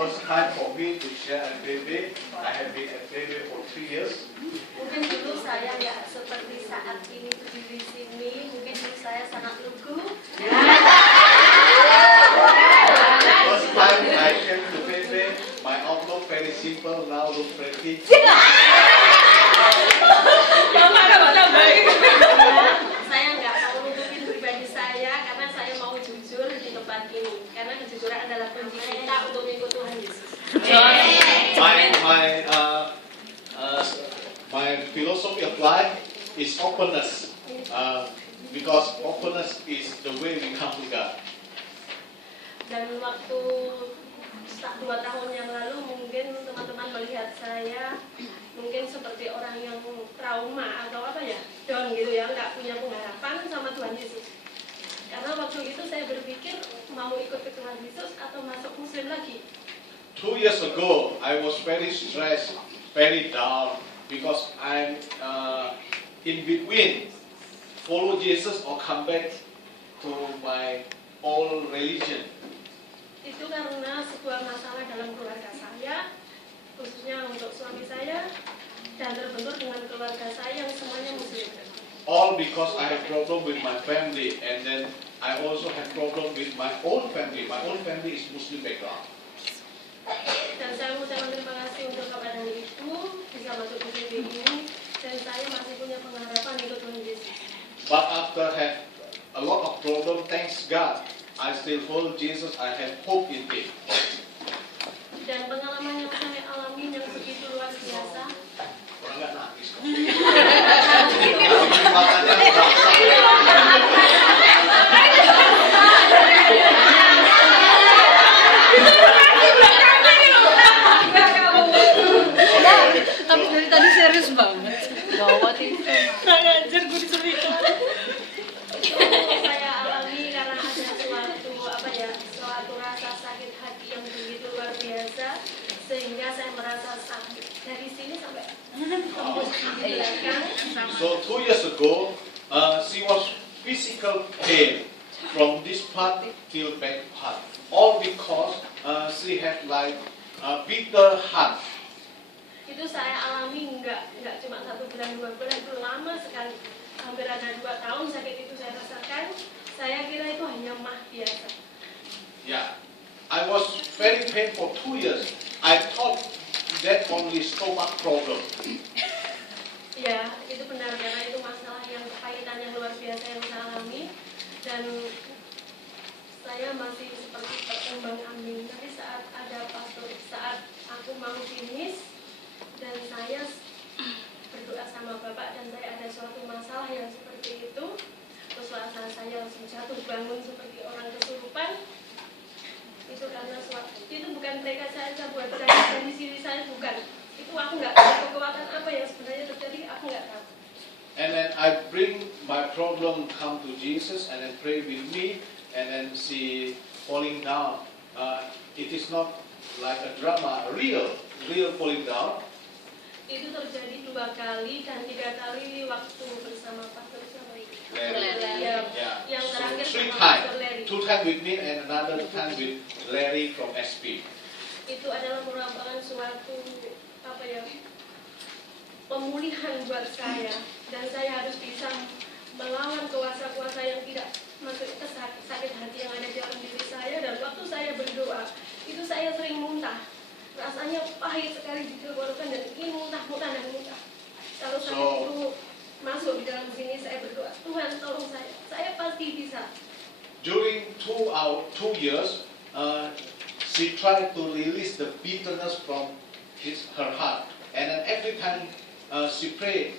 first time for me to share a baby. I have been a baby for 3 years. Mungkin dulu saya nggak seperti saat ini berdiri di sini. Mungkin dulu saya sangat lugu. First time I came to baby, my outlook very simple. Now look pretty. Saya nggak mau nutupin pribadi saya karena saya mau jujur di tempat ini. Karena kejujuran adalah kunci kita untuk mengikuti Tuhan Yesus. My philosophy of life is openness, because openness is the way we come to God. Dan waktu 2 tahun yang lalu mungkin teman-teman melihat saya mungkin seperti orang yang trauma atau apa ya, down gitu ya, nggak punya pengharapan sama Tuhan Yesus. Karena waktu itu saya berpikir mau ikut ke Tuhan Yesus atau masuk Muslim lagi. 2 years ago, I was very stressed, very down, because I'm in between, follow Jesus or come back to my old religion. Itu karena sebuah masalah dalam keluarga saya, khususnya untuk suami saya, dan terbentur dengan keluarga saya yang semuanya Muslim. All because I have problem with my family, and then I also have problem with my own family. My own family is Muslim background. Dan saya mengucapkan terima kasih untuk kepada ibu bisa masuk ke TV ini, dan saya masih punya pengharapan untuk Tuhan Yesus. But after have a lot of problem, thanks God, I still follow Jesus. I have hope in Him. Dan pengalaman yang saya alami yang begitu luar biasa. Orang nggak nangis kok. Tapi dari tadi serius banget. Gawat itu. Ngajar gue cerita. Saya alami karena ada suatu rasa sakit hati yang begitu luar biasa, sehingga saya merasa sakit dari sini sampai tembus di belakang. So 2 years ago, she was physical pain from this part till back part. All because she had like a bitter heart. Itu saya alami nggak cuma 1 bulan 2 bulan, itu lama sekali, hampir ada 2 tahun sakit itu saya rasakan. Saya kira itu hanya mah biasa. Yeah, I was very pain for 2 years. I thought that only stomach problem. Ya, itu benar karena itu masalah yang kepahitan yang luar biasa yang saya alami, dan saya masih seperti terombang-ambing. Tapi saat ada pastor, saat aku mau finish dan saya berdoa sama Bapak dan saya ada suatu masalah yang seperti itu, terus rasa saya langsung jatuh bangun seperti orang kesurupan. Itu karena itu bukan tekad saya buat saya dan di sini saya bukan. Itu aku nggak tahu kekuatan apa yang sebenarnya terjadi, aku nggak tahu. And then I bring my problem come to Jesus and then pray with me, and then she falling down. It is not like a drama, real falling down. Itu terjadi 2 kali dan 3 kali waktu bersama Pastor Larry. Yang So terakhir 3 sama times, Pastor Larry. 2 times with me and another time with Larry from SP. Itu adalah merupakan suatu pemulihan buat saya, dan saya harus bisa melawan kuasa-kuasa yang tidak masuk ke sakit hati yang ada di dalam diri saya. Dan waktu saya berdoa itu saya sering muntah, rasanya pahit sekali di tenggorokan dan ingin muntah-muntah dan muntah. Kalau saya itu masuk di dalam sini, saya berdoa, Tuhan tolong saya pasti bisa. During 2 years, she tried to release the bitterness from her heart, and then every time she prayed,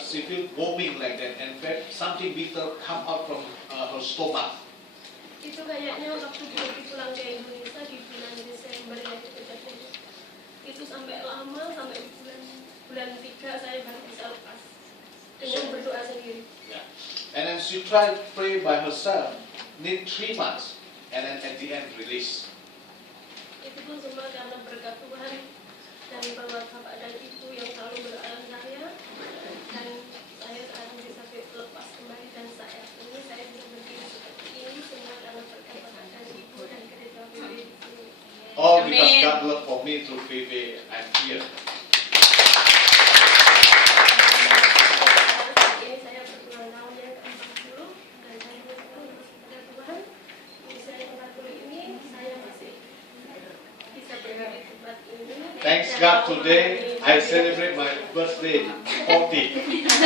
she feel vomiting like that, and something bitter come out from her stomach. Itu kayaknya waktu dia pulang ke Indonesia di bulan Desember ya, itu sampai lama, sampai bulan 3 saya baru bisa lepas dengan berdoa sendiri. Yeah. And then she tried to pray by herself, need 3 months, and then at the end release. Itu pun semua karena berkat Tuhan dan bahwa Bapak dan Ibu yang selalu berdoa saya, dan saya sekarang bisa lepas kembali, dan saya bisa berdiri seperti ini semua karena berkat Bapak dan Ibu dan gereja di sini. All Amin. God love for me through Phoebe. I'm here. Saat ini saya berulang tahun yang ke-40 dan saya bersyukur kepada Tuhan di usia yang ke-40 ini saya masih bisa berada di tempat ini. Thanks Dan God Allah today I mengampuni. celebrate my birthday 40. Kita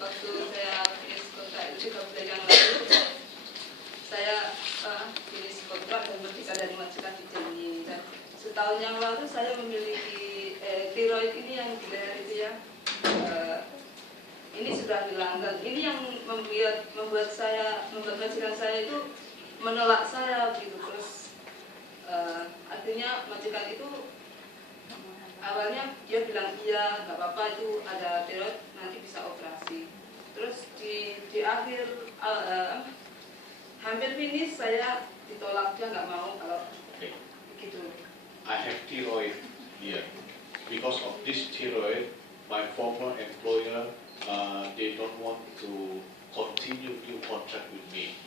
waktu saya finish kontrak itu 3 bulan yang lalu, saya finish kontrak dan berpisah dari majikan di Jenny. Dan setahun yang lalu saya memiliki tiroid ini yang di leher itu ya. Ini sudah hilang dan ini yang membuat majikan saya itu menolak saya gitu. Terus artinya majikan itu awalnya dia bilang iya nggak apa-apa itu ada tiroid nanti bisa operasi. Terus di akhir hampir finish saya ditolak, dia nggak mau kalau Okay. gitu. I have thyroid here. Because of this thyroid, my former employer, they don't want to continue new contract with me.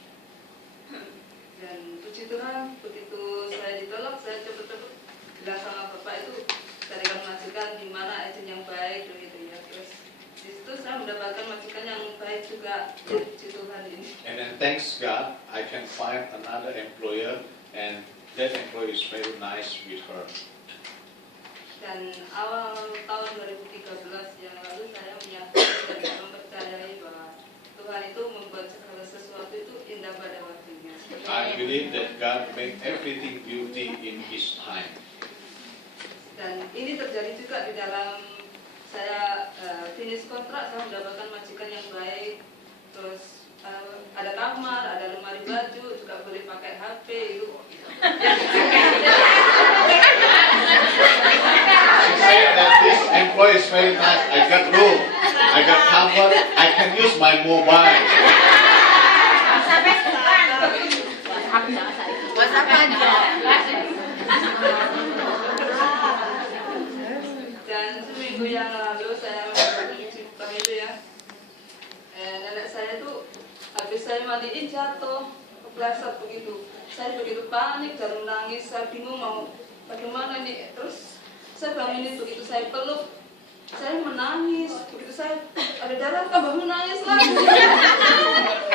Dan puji Tuhan begitu saya ditolak saya cepet-cepet bilang sama bapak itu carikan majikan di mana agent yang baik gitu ya. Terus di situ saya mendapatkan majikan yang baik juga. Ya, puji Tuhan ini. And then thanks God, I can find another employer, and that employer is very nice with her. Dan awal tahun 2013 yang lalu saya menyadari dan mempercayai bahwa Tuhan itu membuat segala sesuatu itu indah pada waktunya. I believe that God made everything beauty in His time. Dan ini terjadi juga di dalam saya finish kontrak, saya mendapatkan majikan yang baik. Terus ada kamar, ada lemari baju, juga boleh pakai HP itu. She said that this employer is very nice. I got room, I got cover, I can use my mobile. WhatsApp aja. Dan seminggu yang lalu saya mendapatkan musibah itu ya. Nenek saya itu habis saya mandiin jatuh kepleset begitu. Saya begitu panik dan menangis. Saya bingung mau bagaimana nih. Terus saya bangunin begitu saya peluk. Saya menangis. Begitu saya ada darah tambah menangis lagi.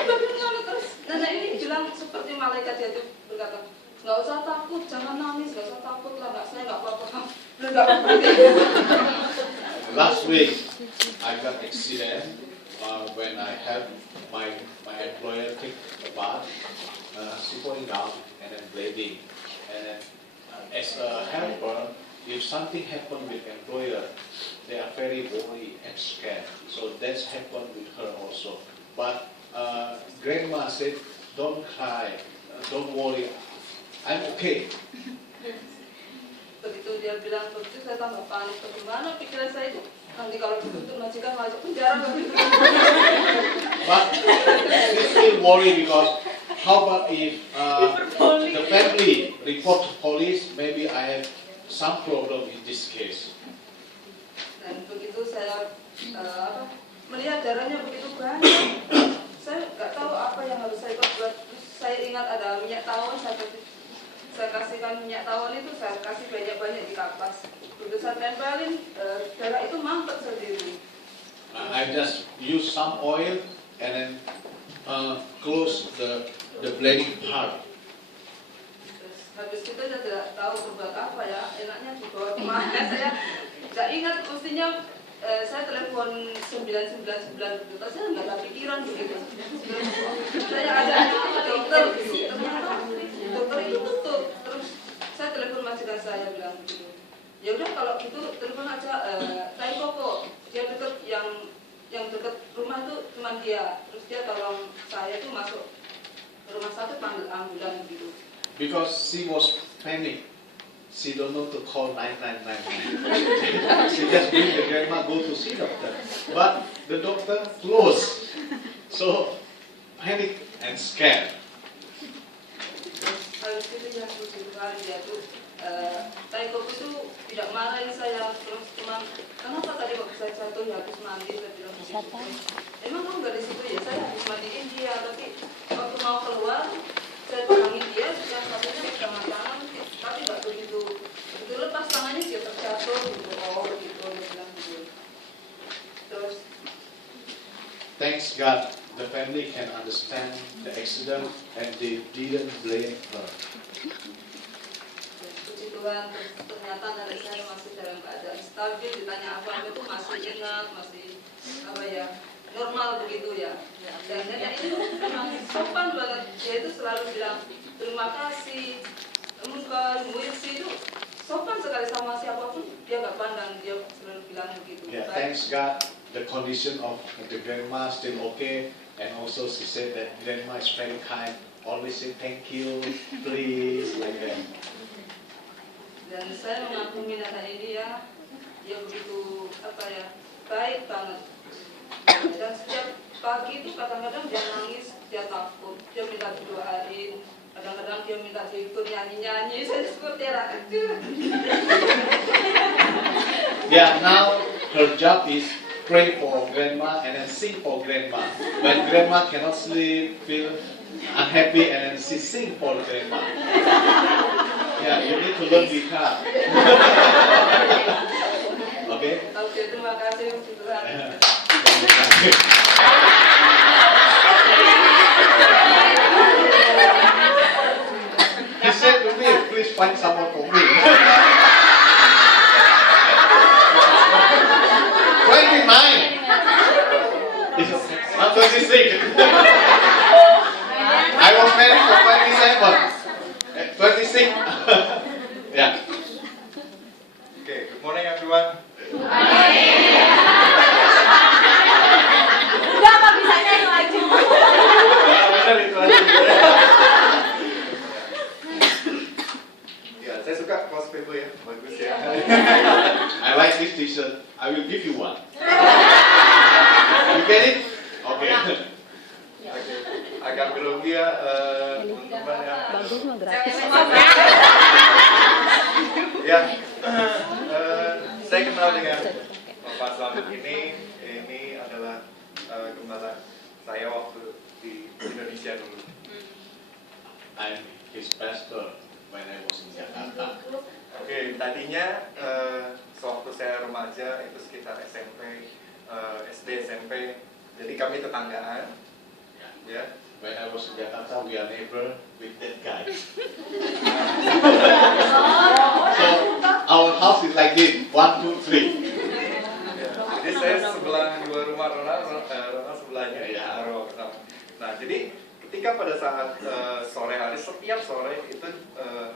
Bagaimana terus? Nenek ini bilang seperti malaikat, dia tuh berkata, nggak usah takut, jangan nangis, nggak usah takut lah, nggak, saya nggak apa-apa. Nggak apa-apa. Last week, I got accident when I helped my employer take a bath, she falling down and then bleeding. And then, as a helper, if something happened with employer, they are very worried and scared. So that's happened with her also. But grandma said, don't cry, don't worry, I'm okay. Begitu dia bilang begitu, saya tambah panik. Bagaimana pikiran saya itu? Nanti kalau begitu majikan masuk penjara begitu. But we still worry because how about if the family report to police, maybe I have some problem in this case. Dan begitu saya melihat darahnya begitu banyak, saya nggak tahu apa yang harus saya buat. Saya ingat ada minyak tawon, saya kasihkan minyak tawon itu, saya kasih banyak-banyak di kapas. Begitu saya tempelin, darah itu mampet sendiri. I just use some oil and then close the bleeding part. Terus habis itu saya tidak tahu berbuat apa ya, enaknya dibawa kemana. Saya tidak ingat, mestinya saya telepon 999 begitu, saya nggak ada pikiran begitu. Saya ada dokter, ternyata dokter itu tutup. Terus saya telepon majikan saya bilang begitu. Ya udah kalau gitu telepon aja Tai Koko, dia dekat yang dekat rumah itu cuma dia. Terus dia tolong saya itu masuk ke rumah sakit, panggil ambulan begitu. Because she was panic. She don't know to call 999. She just bring the grandma go to see doctor. But the doctor closed. So panic and scared. Habis itu yang puji Tuhan dia tuh Tai Koko itu tidak marahin saya, terus cuma kenapa tadi kok bisa jatuh ya habis mandi, saya bilang begitu. Emang kamu nggak di situ ya, saya habis thanks God, the family can understand the accident and they didn't blame her. Puji Tuhan, ternyata nenek saya masih dalam keadaan stabil, ditanya apa-apa itu masih ingat, masih apa ya, normal begitu ya. Dan nenek itu memang sopan banget, dia itu selalu bilang terima kasih, Muka, Muirsi itu sopan sekali sama siapapun, dia nggak pandang, dia selalu bilang begitu. Yeah, thanks God, the condition of the grandma still okay, and also she said that grandma is very kind, always say thank you, please, like that. Dan saya mengagumi nenek ini ya, dia begitu apa ya, baik banget. Dan setiap pagi itu kadang-kadang dia nangis, dia takut, dia minta didoain, kadang-kadang dia minta diikut nyanyi-nyanyi, saya seperti anak kecil. Yeah, now her job is pray for grandma and then sing for grandma. When grandma cannot sleep, feel unhappy, and then she sing for grandma. Yeah, you need to learn guitar. Okay? Oke, terima kasih Puji Tuhan. He said to me, please find someone for me. 29. I'm 26. I was married for 27. 26. Yeah. Okay, good morning everyone. Udah apa bisa nyanyi lagi? Benar itu aja. Ya, saya suka kaos Pebo ya, bagus ya. I like this t-shirt. I will give you one. You get it? Okay. Oke, agak grogi ya teman-teman ya. Bagus mah gratis. Ya, saya kenal dengan Bapak Slamet ini adalah gembala saya waktu di Indonesia dulu. I'm his pastor when I was in Jakarta. Oke, tadinya sewaktu saya remaja itu sekitar SMP, SD, SMP, jadi kami tetanggaan, ya. When I was in Jakarta, we are neighbor with that guy. So our house is like this, 1, 2, 3. Ya, jadi saya sebelah dua rumah Ronald sebelahnya Ya. Aro. Nah, jadi ketika pada saat sore hari, setiap sore itu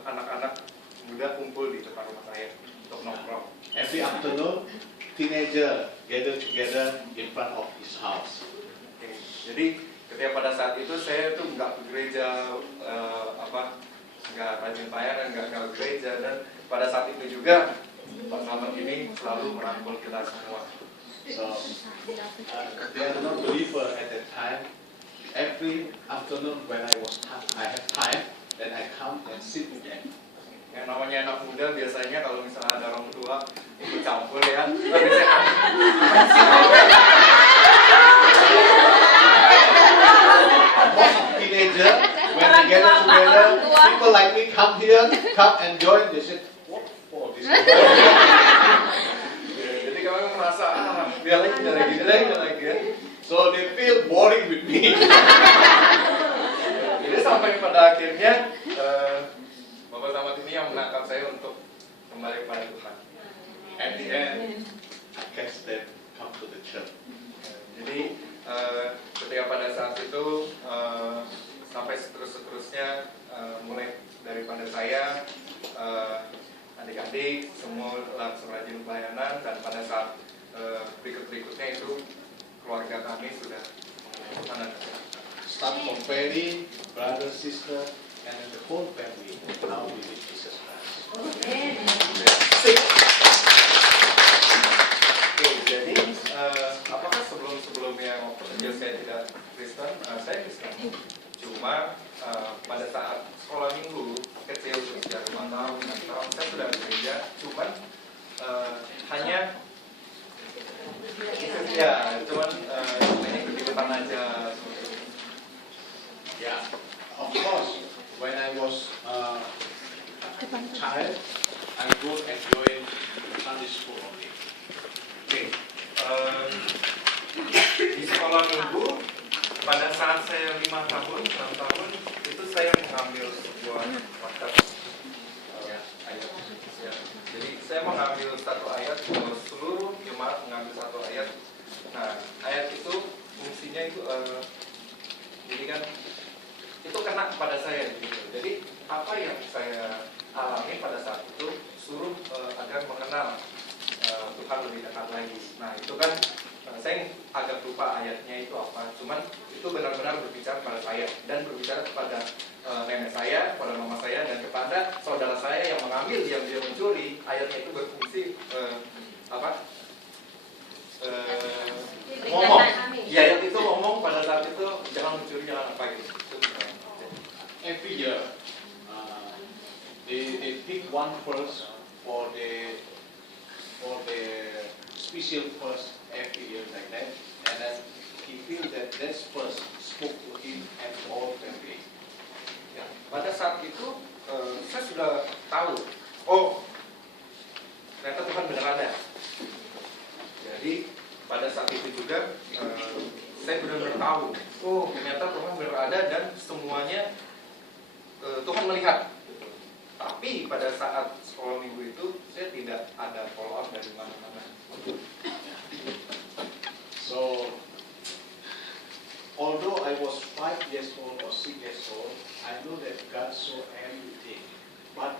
anak-anak muda kumpul di depan rumah saya untuk nongkrong. Every afternoon, teenager gather together in front of his house. Oke, jadi ketika pada saat itu saya tuh nggak ke gereja, nggak rajin pelayanan, nggak ke gereja, dan pada saat itu juga Pak Slamet ini selalu merangkul kita semua. So they are not believer at that time. Every afternoon when I have time, then I come and sit with them. Yang namanya anak muda biasanya kalau misalnya ada orang tua ikut campur ya, biasanya Most of teenager, when they gather together, people like me come here, come and join. They said, what for this? jadi kami merasa dia lagi ya. So they feel boring with me. Jadi sampai pada akhirnya Bapak Slamet ini yang menangkap saya untuk kembali kepada Tuhan. At the end, I catch them come to the church. Jadi ketika pada saat itu sampai seterusnya mulai daripada saya adik-adik semua langsung rajin pelayanan, dan pada saat berikutnya itu keluarga kami sudah mengenal Tuhan. Start from family, brother, sister, and then the whole family. Now we need Jesus Christ. Oke, jadi apakah sebelumnya waktu kecil saya tidak Kristen? Saya Kristen. Cuma pada saat sekolah minggu kecil usia 5 tahun, 6 tahun saya sudah di gereja. Cuman hanya ini ikut-ikutan aja. Yeah, of course. When I was child, I go and join Sunday school only. Oke, di sekolah sekolah minggu pada saat saya 5 tahun, 6 tahun itu saya mengambil sebuah maktab ayat. Ya. Jadi saya mengambil satu ayat, seluruh jemaat mengambil satu ayat. Nah, ayat itu fungsinya itu jadi kan itu kena kepada saya gitu. Jadi apa yang saya alami pada saat itu suruh agar mengenal Tuhan lebih dekat lagi. Nah itu kan saya agak lupa ayatnya itu apa. Cuman itu benar-benar berbicara kepada saya dan berbicara kepada nenek saya, kepada mama saya dan kepada saudara saya yang mengambil diam-diam mencuri. Ayatnya itu berfungsi ngomong. Ya, ayat itu ngomong pada saat itu jangan mencuri, jangan apa gitu. Every year, they pick one verse for the special verse every year like that, and then he feel that this verse spoke to him and all family. Ya, pada saat itu saya sudah tahu, oh ternyata Tuhan benar ada. Jadi pada saat itu juga saya benar-benar tahu, oh ternyata Tuhan benar ada dan semuanya Tuhan melihat. Tapi pada saat sekolah minggu itu saya tidak ada follow up dari mana-mana. So, although I was 5 years old or 6 years old, I know that God saw everything. But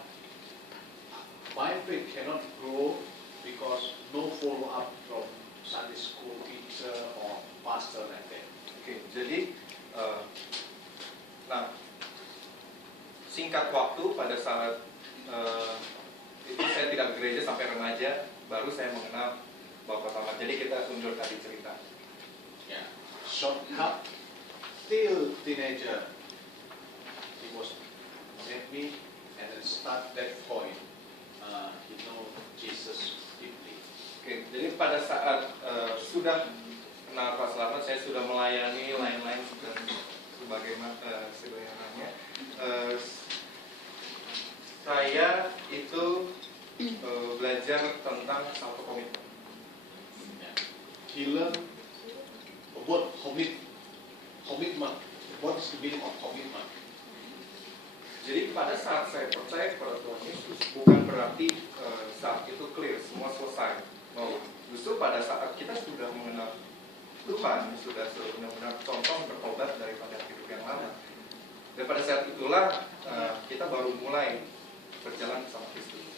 my faith cannot grow because no follow up from Sunday school teacher or pastor like that. Oke, jadi nah singkat waktu pada saat itu saya tidak gereja sampai remaja, baru saya mengenal Bapak Tamat. Jadi kita undur tadi cerita. Yeah. Shortcut till teenager, he was met me and then start that point. He know Jesus deeply. Oke, jadi pada saat sudah kenal Pak Selamat, saya sudah melayani lain-lain dan sebagainya. Saya itu belajar tentang satu komitmen. Yeah. He learned the word commitment. What is the meaning of commitment? Jadi pada saat saya percaya kepada Tuhan Yesus, bukan berarti saat itu clear, semua selesai. No, justru pada saat kita sudah mengenal Tuhan, sudah benar-benar contoh bertobat daripada hidup yang lama. Dan pada saat itulah kita baru mulai berjalan bersama Kristus.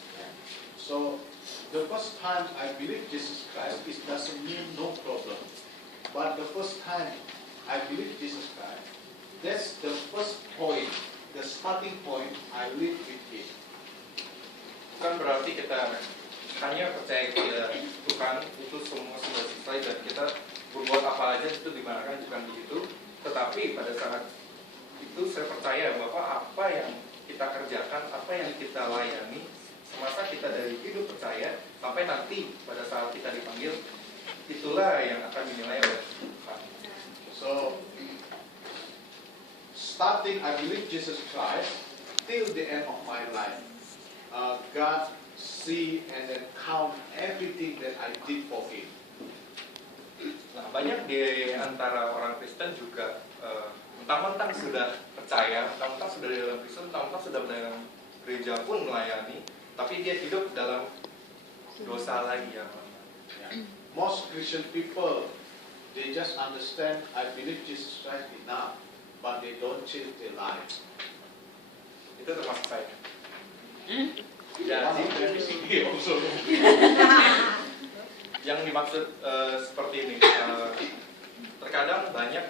So, the first time I believe Jesus Christ, it doesn't mean no problem. But the first time I believe Jesus Christ, that's the first point, the starting point I live with Him. Bukan berarti kita hanya percaya kepada Tuhan itu semua sudah selesai dan kita berbuat apa aja itu dimarakan, bukan begitu. Tetapi pada saat itu saya percaya bahwa apa yang kita kerjakan, apa yang kita layani semasa kita dari hidup percaya sampai nanti pada saat kita dipanggil, itulah yang akan dinilai oleh Tuhan. So, starting I believe Jesus Christ till the end of my life, God see and then count everything that I did for Him. Nah, banyak di antara orang Kristen juga mentang-mentang sudah percaya, mentang-mentang sudah di dalam Kristen, mentang-mentang sudah dalam gereja pun melayani, tapi dia hidup dalam dosa lagi yang lama. Yeah. Most Christian people, they just understand I believe Jesus Christ enough, but they don't change their lives. Itu termasuk saya. Yeah, Jadi also. yang dimaksud seperti ini, terkadang banyak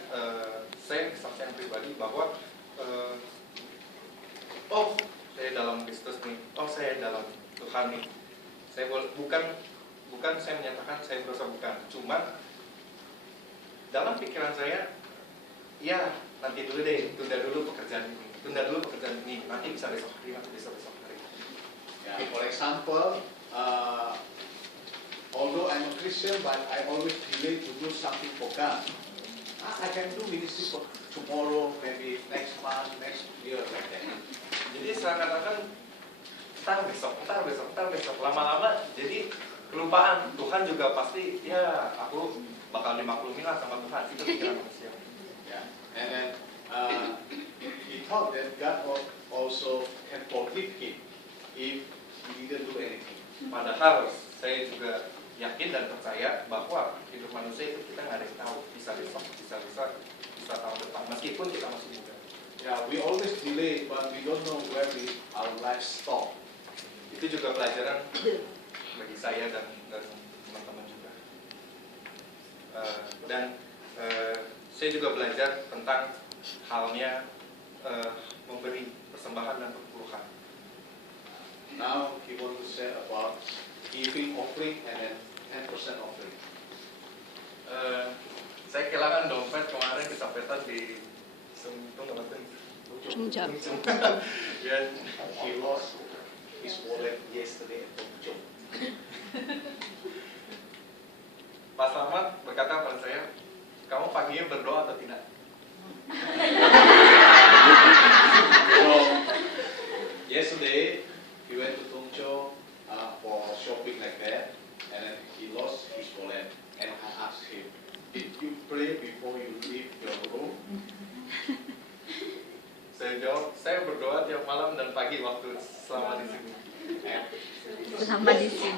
saya kesaksian pribadi bahwa oh saya dalam Kristus nih, oh saya dalam Tuhan nih, saya bukan saya menyatakan saya berusaha, bukan, cuman dalam pikiran saya ya nanti dulu deh, tunda dulu pekerjaan ini, nanti bisa besok hari. Yeah, for example, although I'm a Christian, but I always delay to do something for God. I can do ministry for tomorrow, maybe next month, next year, like that. Jadi seakan-akan ntar besok, lama-lama jadi kelupaan. Tuhan juga pasti ya aku bakal dimaklumin lah sama Tuhan, itu pikiran manusia. Yeah. And then he thought that God also can forgive him if he didn't do anything. Padahal saya juga yakin dan percaya bahwa hidup manusia itu kita nggak ada yang tahu, bisa besok, bisa tahun depan, meskipun kita masih muda. Yeah, we always delay, but we don't know where our life stop. Itu juga pelajaran bagi saya dan teman-teman juga. Saya juga belajar tentang halnya memberi persembahan dan perpuluhan. Now he want to say about giving offering and then 10% offering. Saya kehilangan dompet kemarin kecopetan di Sungtung apa tuh? Tungcang. Ya, He lost his wallet yesterday at Tokyo. Pak Slamet berkata pada saya, kamu paginya berdoa atau tidak? So yesterday he went to Tokyo for shopping like that, and then he lost his wallet. And I asked him, "Did you pray before you leave your room?" Saya jawab, saya berdoa tiap malam dan pagi waktu selama di sini. Selama di sini.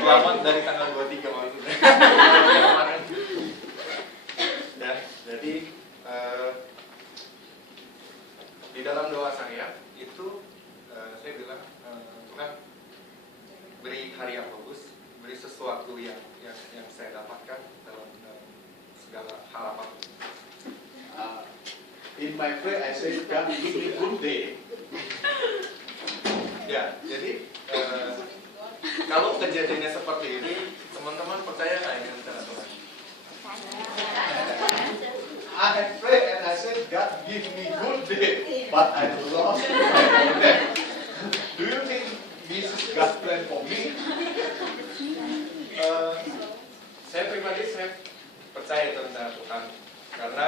Selamat dari tanggal 23 maksudnya. Kemarin. Dan jadi di dalam doa saya itu saya bilang Tuhan beri hari yang bagus, beri sesuatu yang saya dapatkan dalam segala hal apapun. In my prayer, I say, "God, give me good day." Ya, jadi kalau kejadiannya seperti ini, teman-teman percaya nggak ini rencana Tuhan? I have prayed and I said, "God, give me good day," but I lost my wallet. Do you think this is God's plan for me? Saya pribadi saya percaya itu rencana Tuhan karena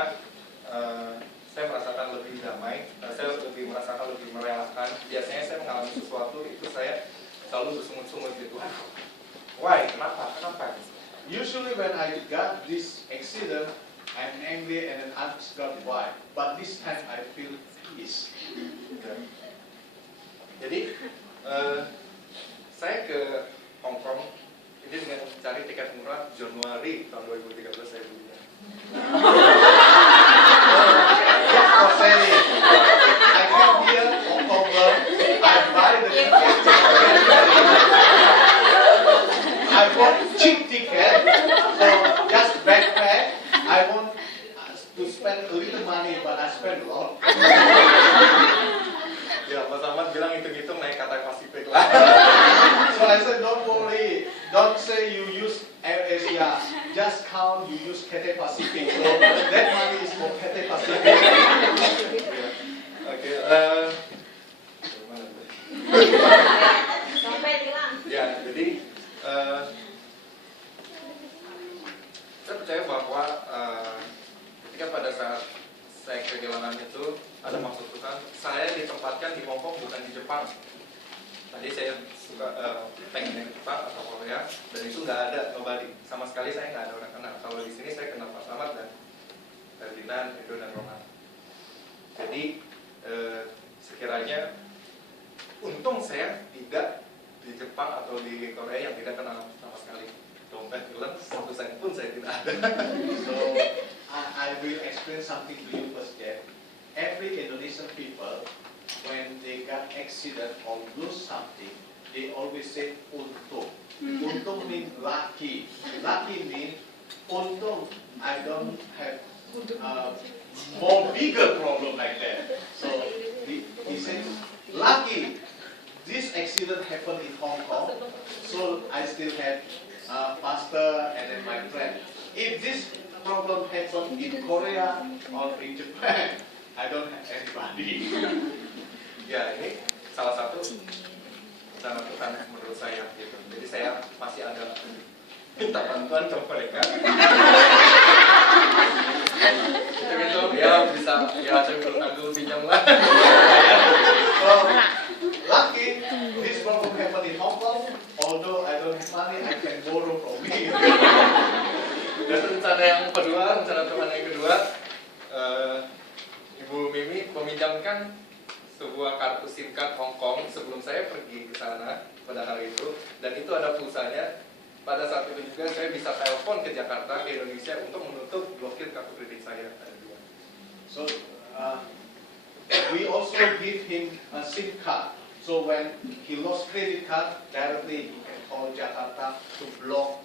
saya merasakan lebih damai, saya merasakan lebih merelakan. Biasanya saya mengalami sesuatu itu saya selalu bersungut-sungut gitu. Why? Kenapa? Usually when I got this accident, I'm angry and then ask God why. But this time I feel peace. Jadi saya ke Hong Kong ini dengan cari tiket murah Januari tahun 2013 saya belinya. Just for saying, I came here October, I buy the ticket, I bought cheap ticket, so just backpack. I want to spend a little money, but I spend a lot. Ya, Mas Ahmad bilang hitung-hitung naik Cathay Pacific lah. So I said, don't worry, don't say you use AirAsia, just count you use Cathay Pacific. So that money is for Cathay Pacific. Oke, Sampai hilang. ya, jadi saya percaya bahwa ketika pada saat saya kehilangan itu ada maksud Tuhan. Saya ditempatkan di Hong Kong bukan di Jepang. Tadi saya suka pengen ke Jepang atau Korea dan itu nggak ada nobody sama sekali, saya nggak ada orang kenal. Kalau di sini saya kenal Pak Slamet dan Ferdinand, Edo dan Roman. Jadi sekiranya untung saya tidak di Jepang atau di Korea yang tidak kenal sama sekali. Dompet hilang, 1 sen pun saya tidak ada. So I will explain something to you first, Jeff. Every Indonesian people, when they got accident or lose something, they always say untung. Untung means lucky. Lucky means untung I don't have more bigger problem like that. So he said lucky. This accident happened in Hong Kong, so I still have pastor and then my friend. If this problem happened in Korea or in Japan, I don't have anybody. Ya, ini salah satu rencana Tuhan menurut saya gitu. Jadi saya masih ada minta bantuan ke mereka. Gitu ya bisa ya saya perlu pinjam lah. So lucky This problem happened in Hong Kong. Although I don't have money, I can borrow from me. Dan rencana Tuhan yang kedua, Ibu Mimi meminjamkan sebuah kartu SIM card Hong Kong sebelum saya pergi ke sana pada hari itu, dan itu ada pulsanya. Pada saat itu juga saya bisa telepon ke Jakarta, ke Indonesia untuk menutup blokir kartu kredit saya. So we also give him a SIM card. So when he lost credit card, directly he can call Jakarta to block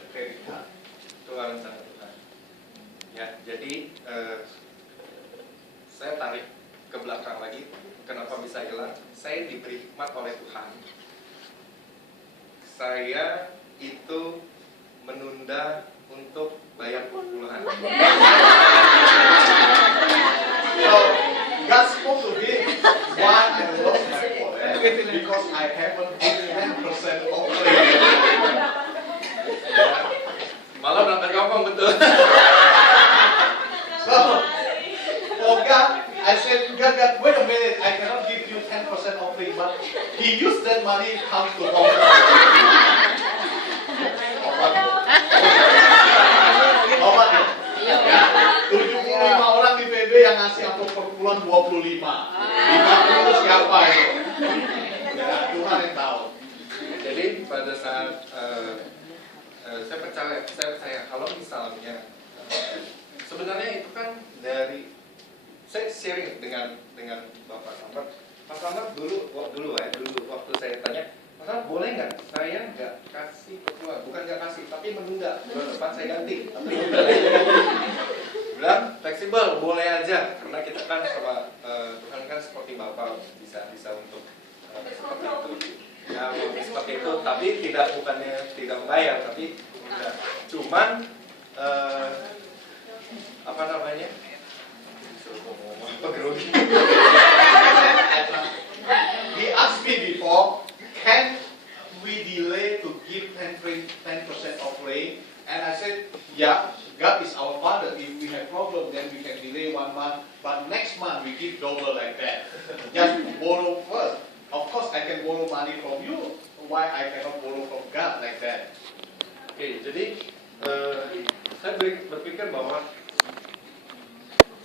the credit card. Tuhan sangat Tuhan. Ya, jadi saya tarik ke belakang lagi. Kenapa bisa hilang? Saya diberi hikmat oleh Tuhan. Saya itu menunda untuk bayar perpuluhan. So God spoke to him why I lost my wallet because I haven't given 10% offering. Ya, malah berangkat kampung betul. So for God, I said, God, wait a minute, I cannot give you 10% offering, but he used that money come to Hong Kong. Obat ya? Ya, 75 orang di PB yang ngasih aku perpuluhan 25. 50 siapa itu? Ya, Tuhan yang tahu. Jadi pada saat saya percaya kalau misalnya sebenarnya itu kan dari saya sharing dengan Bapak Samad. Pak Samad dulu waktu saya tanya, Pak boleh nggak saya nggak kasih perpuluhan, bukan nggak kasih tapi menunda, bulan depan saya ganti. Bilang fleksibel, boleh aja, karena kita kan sama Tuhan kan seperti Bapak bisa untuk seperti itu. Ya, seperti itu, tapi bukannya tidak membayar, tapi cuman apa namanya? He asked me before, can we delay to give 10% offering? And I said, yeah, God is our Father. If we have problem, then we can delay 1 month. But next month we give double like that. Just borrow first. Of course, I can borrow money from you. Why I cannot borrow from God like that? Oke, jadi saya berpikir bahwa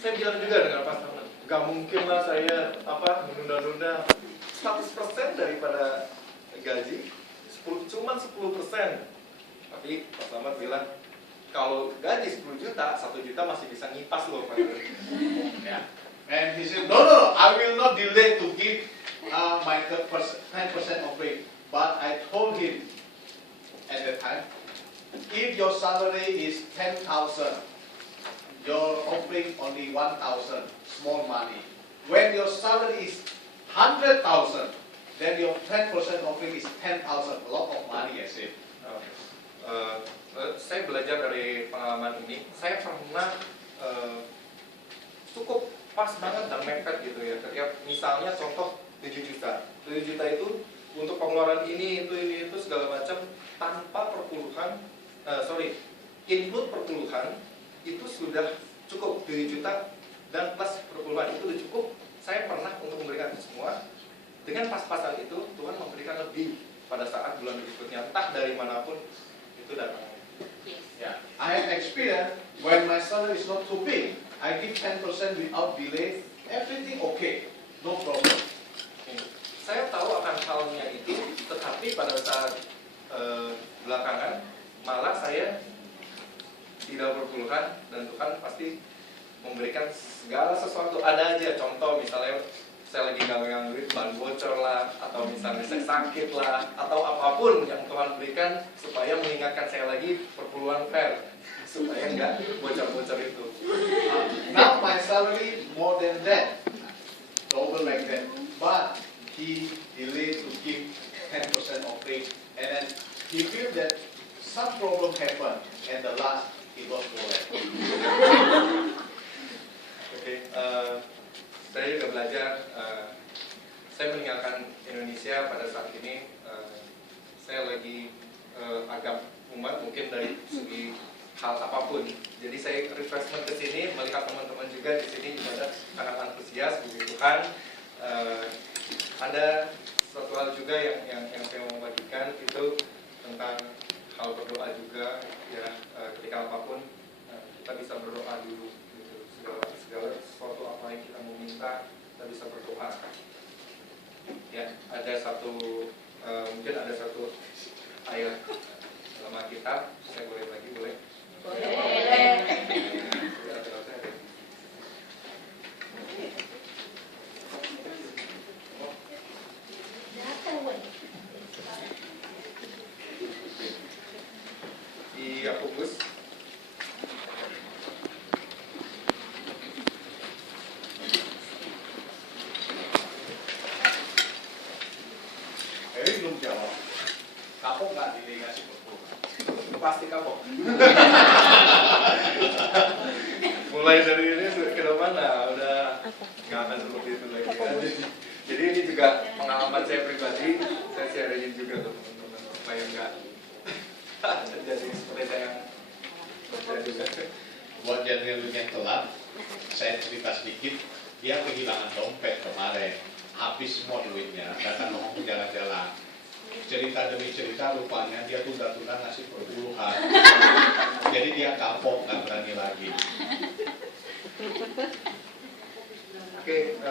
saya bilang juga dengan Pak Samad, gak mungkin lah saya menunda-nunda 100% daripada gaji, cuma 10%. Tapi Pak Samad bilang, kalau gaji 10 juta, 1 juta masih bisa ngipas loh Pak. Yeah. And he said, no, I will not delay to give my 10% offering. But I told him at the time, if your salary is 10,000, your offering only 1,000, small money. When your salary is 100,000, then your 10% offering is 10,000, a lot of money, I said. Saya belajar dari pengalaman ini. Saya pernah cukup pas banget dan mepet gitu ya. Ketika misalnya contoh 7 juta. 7 juta itu untuk pengeluaran ini itu segala macam tanpa perpuluhan, include perpuluhan itu sudah cukup 7 juta dan plus perpuluhan itu sudah cukup. Saya pernah untuk memberikan itu semua. Dengan pas-pasan itu Tuhan memberikan lebih pada saat bulan berikutnya, entah dari manapun itu datang. Yeah, I have experience when my salary is not too big, I give 10% without delay, everything okay, no problem. Saya tahu akan halnya itu, tetapi pada saat belakangan malah saya tidak berpuluhan dan Tuhan pasti memberikan segala sesuatu. Ada aja contoh misalnya saya lagi gawe duit ban bocor lah, atau misalnya saya sakit lah, atau apapun yang Tuhan berikan supaya mengingatkan saya lagi perpuluhan fair supaya enggak bocor-bocor itu. Now my salary more than that, double like that, but he delayed to give 10% offering, and then he feel that some problem happen, and the last he lost wallet. Oke, saya juga belajar. Saya meninggalkan Indonesia pada saat ini. Saya lagi agak umat mungkin dari segi hal apapun. Jadi saya refreshment ke sini, melihat teman-teman juga di sini juga sangat antusias, puji Tuhan. Ada satu hal juga yang saya mau bagikan itu tentang hal berdoa juga ya, ketika apapun kita bisa berdoa dulu gitu. segala sesuatu apa yang kita mau minta kita bisa berdoa ya. Ada satu mungkin ada satu ayat dalam Alkitab, saya boleh bagi, boleh? Di Yakobus Belum jawab. Kapok nggak dikasih berdoa? pasti kapok. Mulai dari ini ke depan udah nggak akan seperti itu lagi ya. Jadi ini juga pengalaman saya pribadi, saya sharingin juga ke teman-teman supaya nggak jadi seperti saya juga. Buat Daniel yang telat, saya cerita sedikit. Dia kehilangan dompet kemarin, habis semua duitnya, datang mau jalan-jalan. Cerita demi cerita rupanya dia tunda-tunda ngasih perpuluhan. Jadi dia kapok, nggak berani lagi. Oke,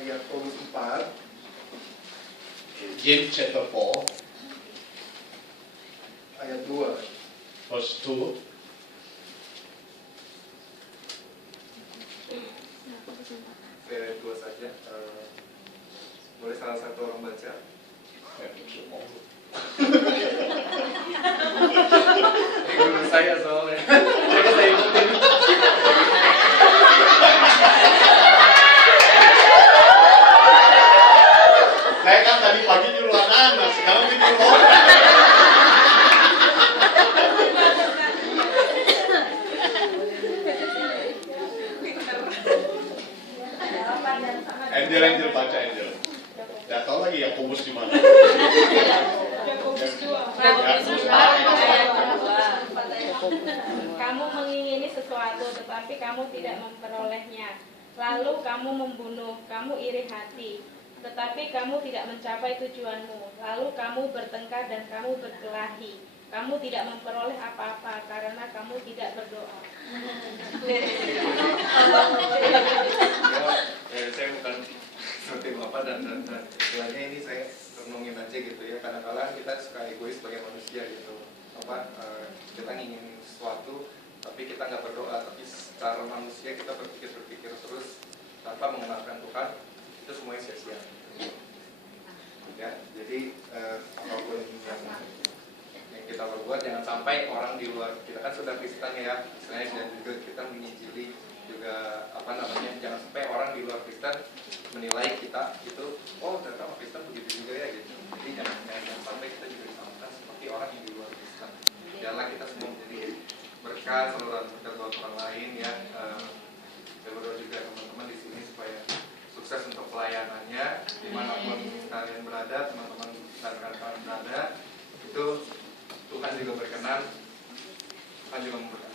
Yakobus 4 James chapter 4, ayat 2. verse 2. Ayat 2 saja. Boleh salah satu orang baca? Ini guru saya soalnya. Jadi saya ikutin. Saya kan tadi pagi nyuruh anak-anak, sekarang dia nyuruh orang. Angel baca Angel. Gak tahu lagi Yakobus di mana. Yakobus 2. Kamu mengingini sesuatu tetapi kamu tidak memperolehnya. Lalu kamu membunuh, kamu iri hati, tetapi kamu tidak mencapai tujuanmu. Lalu kamu bertengkar dan kamu berkelahi. Kamu tidak memperoleh apa-apa karena kamu tidak berdoa. Saya bukan seperti bapak dan istilahnya ini saya renungin aja gitu ya. Kadang-kadang kita suka egois sebagai manusia gitu. Kita ingin sesuatu tapi kita nggak berdoa, tapi secara manusia kita berpikir terus tanpa mengenalkan Tuhan, itu semuanya sia-sia ya. Jadi apapun yang kita berbuat jangan sampai orang di luar, kita kan sudah Kristen ya istilahnya, dan juga kita menginjili juga jangan sampai orang di luar Kristen menilai kita itu, oh ternyata orang Kristen begitu juga ya gitu. Jadi jangan sampai kita juga disamakan seperti orang yang di luar Kristen. Biarlah kita semua menjadi berkat, saluran berkat buat orang lain ya. Saya berdoa juga teman-teman di sini supaya sukses untuk pelayanannya dimanapun kalian berada, teman-teman dan rekan-rekan berada, itu Tuhan juga berkenan, Tuhan juga memberkati.